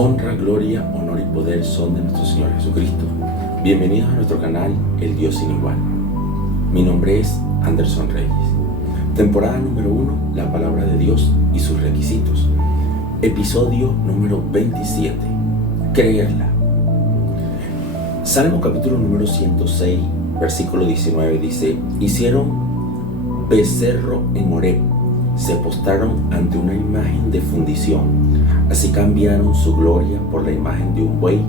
Honra, gloria, honor y poder son de nuestro Señor Jesucristo. Bienvenidos a nuestro canal El Dios Sin Igual. Mi nombre es Anderson Reyes. Temporada número 1, la palabra de Dios y sus requisitos. Episodio número 27, creerla. Salmo capítulo número 106, versículo 19 dice: hicieron becerro en Horeb, se postraron ante una imagen de fundición. Así cambiaron su gloria por la imagen de un buey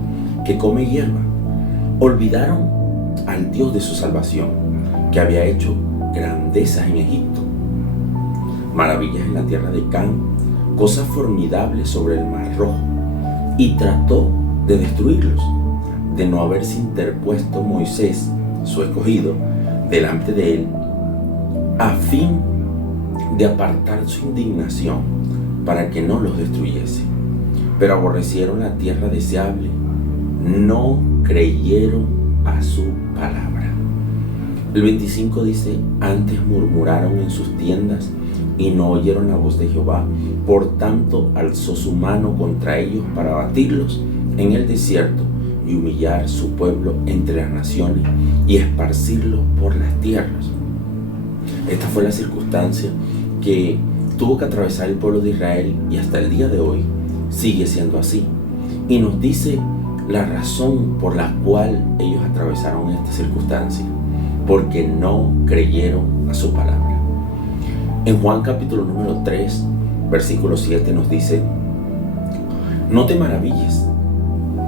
que come hierba. Olvidaron al Dios de su salvación, que había hecho grandezas en Egipto, maravillas en la tierra de Canaán, cosas formidables sobre el mar Rojo, y trató de destruirlos, de no haberse interpuesto Moisés, su escogido, delante de él, a fin de apartar su indignación para que no los destruyese. Pero aborrecieron la tierra deseable, no creyeron a su palabra. El 25 dice: antes murmuraron en sus tiendas y no oyeron la voz de Jehová, por tanto alzó su mano contra ellos para abatirlos en el desierto y humillar su pueblo entre las naciones y esparcirlos por las tierras. Esta fue la circunstancia que tuvo que atravesar el pueblo de Israel, y hasta el día de hoy sigue siendo así. Y nos dice la razón por la cual ellos atravesaron esta circunstancia: porque no creyeron a su palabra. En Juan capítulo número 3, versículo 7 nos dice: no te maravilles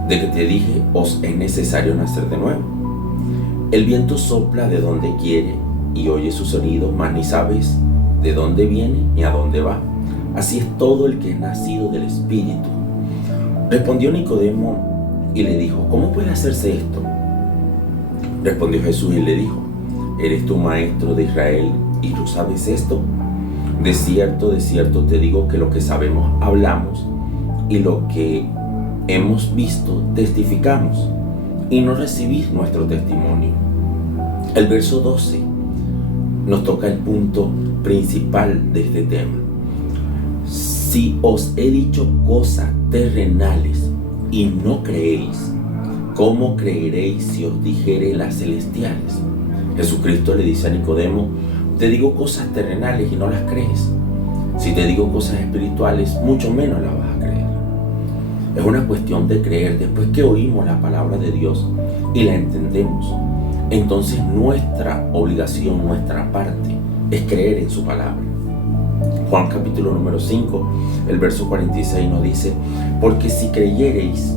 de que te dije, os es necesario nacer de nuevo. El viento sopla de donde quiere y oye su sonido, mas ni sabes de dónde viene ni a dónde va. Así es todo el que es nacido del Espíritu. Respondió Nicodemo y le dijo: ¿cómo puede hacerse esto? Respondió Jesús y le dijo: ¿eres tú maestro de Israel y tú sabes esto? De cierto te digo que lo que sabemos hablamos, y lo que hemos visto testificamos, y no recibís nuestro testimonio. El verso 12 nos toca el punto principal de este tema. Si os he dicho cosas terrenales y no creéis, ¿cómo creeréis si os dijere las celestiales? Jesucristo le dice a Nicodemo: te digo cosas terrenales y no las crees. Si te digo cosas espirituales, mucho menos las vas a creer. Es una cuestión de creer. Después que oímos la palabra de Dios y la entendemos, entonces nuestra obligación, nuestra parte, es creer en su palabra. Juan capítulo número 5, el verso 46 nos dice: porque si creyereis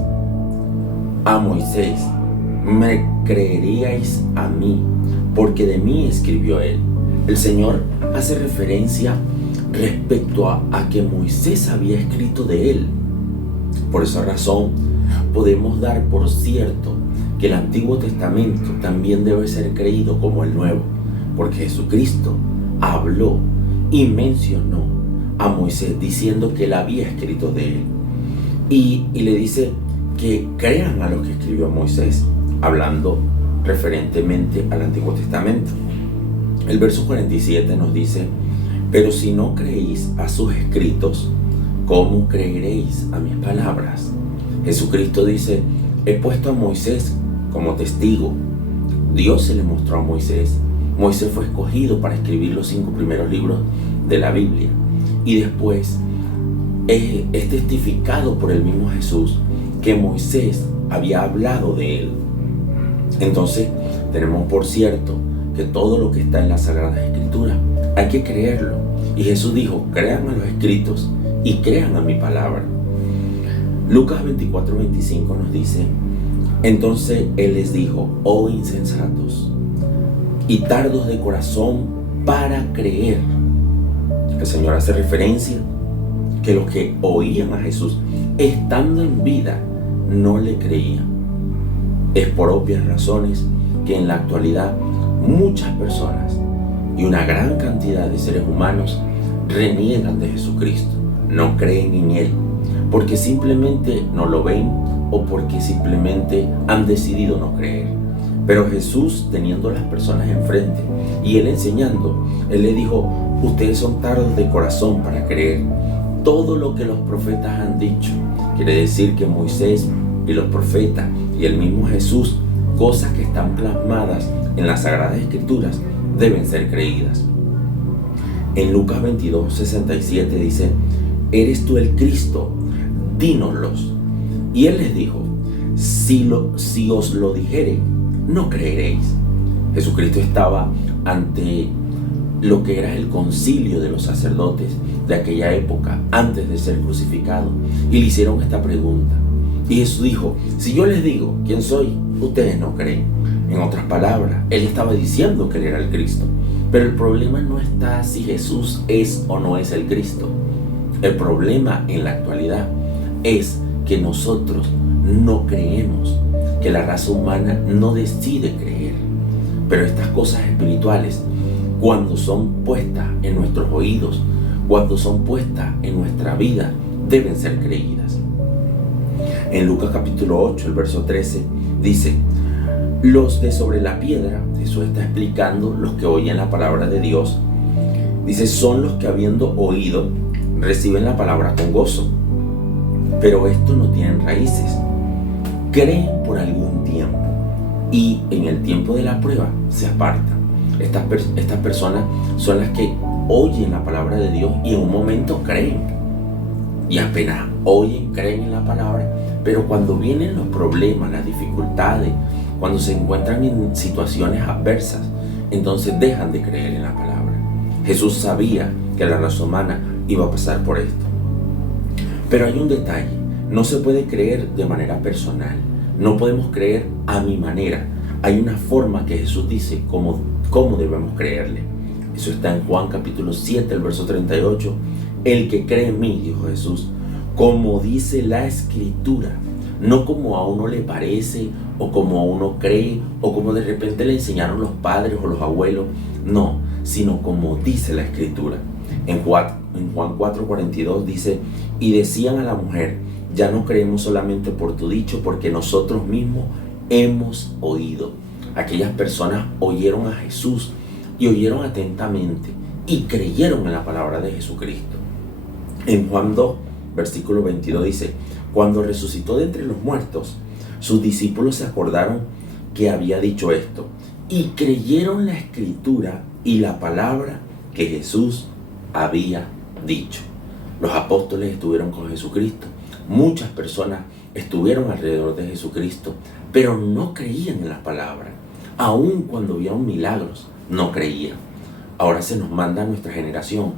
a Moisés, me creeríais a mí, porque de mí escribió él. El Señor hace referencia respecto a que Moisés había escrito de él. Por esa razón podemos dar por cierto que el Antiguo Testamento también debe ser creído como el Nuevo, porque Jesucristo habló y mencionó a Moisés diciendo que él había escrito de él, y le dice que crean a lo que escribió Moisés, hablando referentemente al Antiguo Testamento. El verso 47 nos dice: pero si no creéis a sus escritos, ¿cómo creeréis a mis palabras? Jesucristo dice: he puesto a Moisés como testigo. Dios se le mostró a Moisés. Moisés fue escogido para escribir los 5 primeros libros de la Biblia, y después es testificado por el mismo Jesús que Moisés había hablado de él. Entonces tenemos por cierto que todo lo que está en las Sagradas Escrituras hay que creerlo, y Jesús dijo: crean a los escritos y crean a mi palabra. Lucas 24:25 nos dice: entonces él les dijo: oh insensatos y tardos de corazón para creer. El Señor hace referencia que los que oían a Jesús estando en vida no le creían. Es por obvias razones que en la actualidad muchas personas y una gran cantidad de seres humanos reniegan de Jesucristo, no creen en Él, porque simplemente no lo ven o porque simplemente han decidido no creer. Pero Jesús, teniendo las personas enfrente y Él enseñando, Él le dijo: ustedes son tardos de corazón para creer. Todo lo que los profetas han dicho Quiere decir que Moisés y los profetas y el mismo Jesús, cosas que están plasmadas en las Sagradas Escrituras, deben ser creídas. En Lucas 22:67 dice: ¿eres tú el Cristo? Dínoslos. Y él les dijo: si os lo dijere, no creeréis. Jesucristo estaba ante lo que era el concilio de los sacerdotes de aquella época, antes de ser crucificado, y le hicieron esta pregunta. Y Jesús dijo: si yo les digo quién soy, ustedes no creen. En otras palabras, él estaba diciendo que él era el Cristo. Pero el problema no está si Jesús es o no es el Cristo. El problema en la actualidad es que nosotros no creemos, que la raza humana no decide creer. Pero estas cosas espirituales, cuando son puestas en nuestros oídos, cuando son puestas en nuestra vida, deben ser creídas. En Lucas capítulo 8, el verso 13, dice: los de sobre la piedra, Jesús está explicando los que oyen la palabra de Dios, dice, son los que habiendo oído, reciben la palabra con gozo, pero estos no tienen raíces, creen por algún tiempo y en el tiempo de la prueba se apartan. Estas personas son las que oyen la palabra de Dios y en un momento creen, y apenas oyen, creen en la palabra, pero cuando vienen los problemas, las dificultades, cuando se encuentran en situaciones adversas, entonces dejan de creer en la palabra. Jesús sabía que la raza humana iba a pasar por esto. Pero hay un detalle: no se puede creer de manera personal, no podemos creer a mi manera. Hay una forma que Jesús dice cómo debemos creerle. Eso está en Juan capítulo 7, el verso 38. El que cree en mí, dijo Jesús, como dice la Escritura, no como a uno le parece o como a uno cree o como de repente le enseñaron los padres o los abuelos, no, sino como dice la Escritura. En Juan 4:42 dice: y decían a la mujer: ya no creemos solamente por tu dicho, porque nosotros mismos hemos oído. Aquellas personas oyeron a Jesús y oyeron atentamente y creyeron en la palabra de Jesucristo. En Juan 2, versículo 22 dice: cuando resucitó de entre los muertos, sus discípulos se acordaron que había dicho esto y creyeron la Escritura y la palabra que Jesús había dicho. Los apóstoles estuvieron con Jesucristo, muchas personas estuvieron alrededor de Jesucristo, pero no creían en la palabra. Aun cuando vieron milagros, no creían. Ahora se nos manda a nuestra generación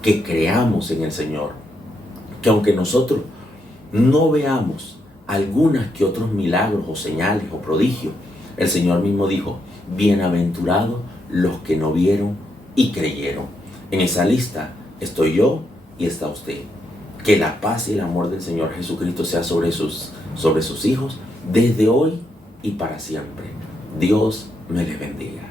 que creamos en el Señor, que aunque nosotros no veamos algunas que otros milagros o señales o prodigios, el Señor mismo dijo: bienaventurados los que no vieron y creyeron. En esa lista estoy yo y está usted. Que la paz y el amor del Señor Jesucristo sea sobre sus hijos desde hoy y para siempre. Dios me les bendiga.